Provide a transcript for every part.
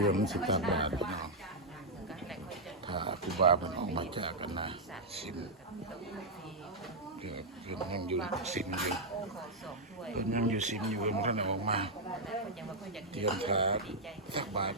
รียมสิตาบาทเนาะถ้าครูบาเป็นออกมาจากกันนะซิมเดี๋ยวเพิ่นยังอยู่ซิมอยู่เพิ่นยังอยู่ซิมอยู่มันท่านออกมาเตรียมทาตักบาท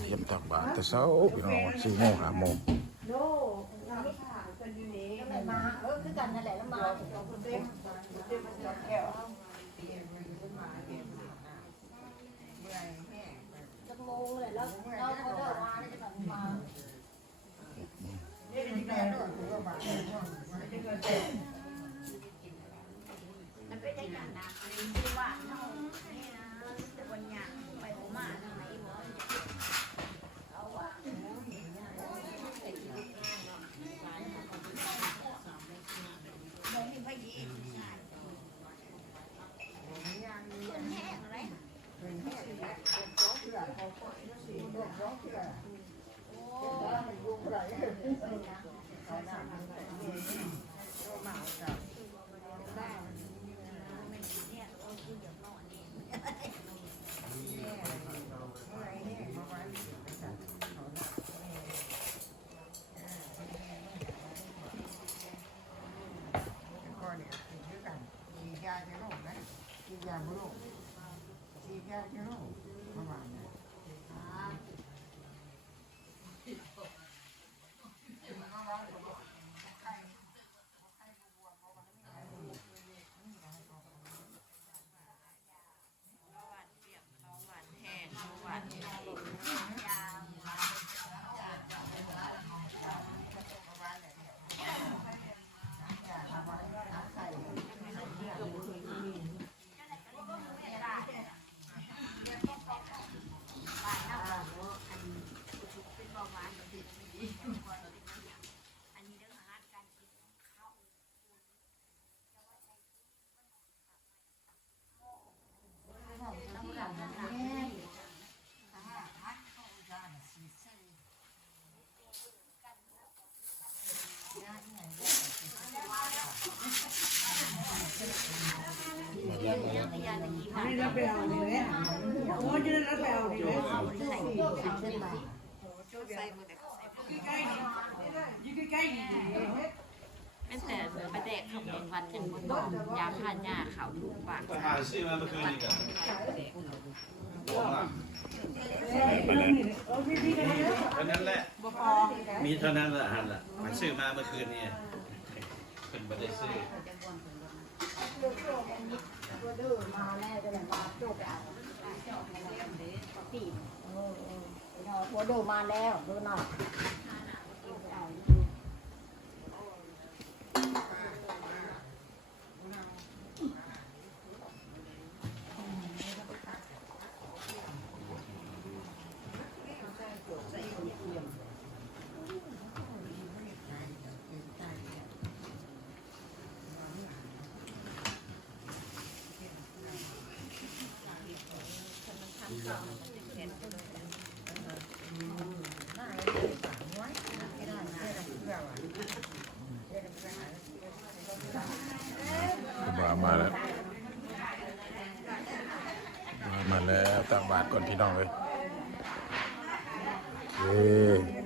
เตรียมตักบาตรแต่เช้าพี่น้อง4 โมง 5 โมงมาคือกันนั่นแหละแล้วมาจะโมงเลยแล้วเราเขาเดินมาจะแบบมามันเป็นได้อย่างนะคือว่าเนาะนี่นะแต่วันนี้ไปหัวมาทำไมวะเอาว่ะนี่รับไปเอาดีไหมโอ้ยจะรับไปเอาดีไหมใส่เส้นมาใกล้ๆนี่อยู่ใกล้ๆนี่เป็นแต่ประเด็กขับเป็นวันจันทร์บนดอกยาผ่านหญ้าเขาถูกปาก หาซื้อมาเมื่อคืนนี้กันเท่านั้นแหละมีเท่านั้นแหละหันละมันซื้อมาเมื่อคืนนี้เป็นบัตรได้ซื้อมาแล้วจะแบบมาโจไปเอาตีหัวโดมาแล้วดูหน่อย มาแล้วมาแล้วตักบาตรก่อนพี่น้องเลยโอเค